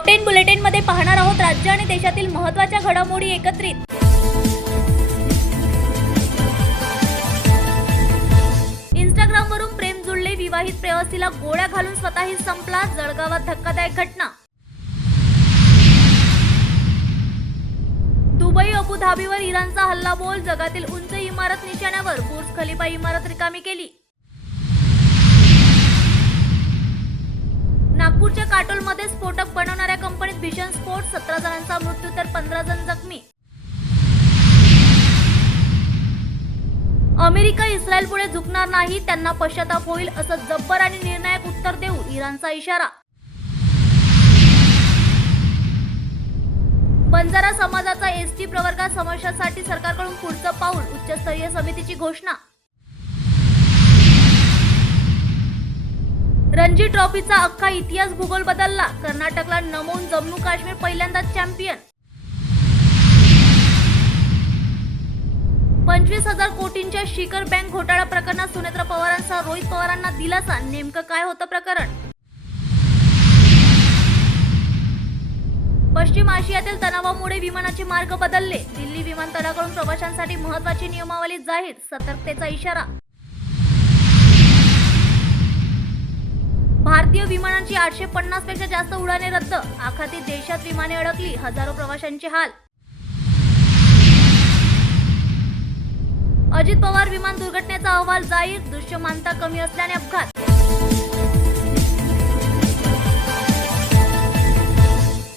Top 10 bulletin मध्ये पाहणार आहोत राज्य आणि देशातील महत्त्वाच्या घडामोडी एकत्रित। इंस्टाग्रामवरून प्रेम जुळले, विवाहित प्रेयसीला गोळ्या घालून स्वतःही संपला, जळगावात धक्कादायक घटना। दुबई अबुधाबीवर इराणचा हल्लाबोल, जगातील उंच इमारत निशाण्यावर, बुर्ज खलिफा इमारत रिकामी केली। नागपूरच्या काटोलमध्ये स्फोटक बनवणाऱ्या कंपनीत भीषण स्फोट, 17 जणांचा मृत्यू तर 15 जण जखमी। अमेरिका इस्रायल पुढे झुकणार नाही, त्यांना पश्चाताप होईल असं जब्बर आणि निर्णायक उत्तर देऊ, इराणचा इशारा। बंजारा समाजाचा एसटी प्रवर्गात समस्यांसाठी सरकारकडून पुढचं पाऊल, उच्चस्तरीय समितीची घोषणा। रणजी ट्रॉफीचा अख्खा इतिहास भूगोल बदलला, कर्नाटकला नमवून जम्मू काश्मीर पहिल्यांदाच चॅम्पियन। 25,000 कोटींच्या शिखर बँक घोटाळा प्रकरणात सुनेत्र पवारांसह रोहित पवारांना दिलासा, नेमकं काय होतं प्रकरण? पश्चिम आशियातील तणावामुळे विमानाचे मार्ग बदलले, दिल्ली विमानतळाकडून प्रवाशांसाठी महत्त्वाची नियमावली जाहीर, सतर्कतेचा इशारा। भारतीय विमानांची 850 पेक्षा जास्त उड्डाणे रद्द, आखाती देशात विमाने अडकली, हजारो प्रवाशांचे हाल। अजित पवार विमान दुर्घटनेचा अहवाल जाहीर, दृश्यमानता कमी असल्याने अपघात।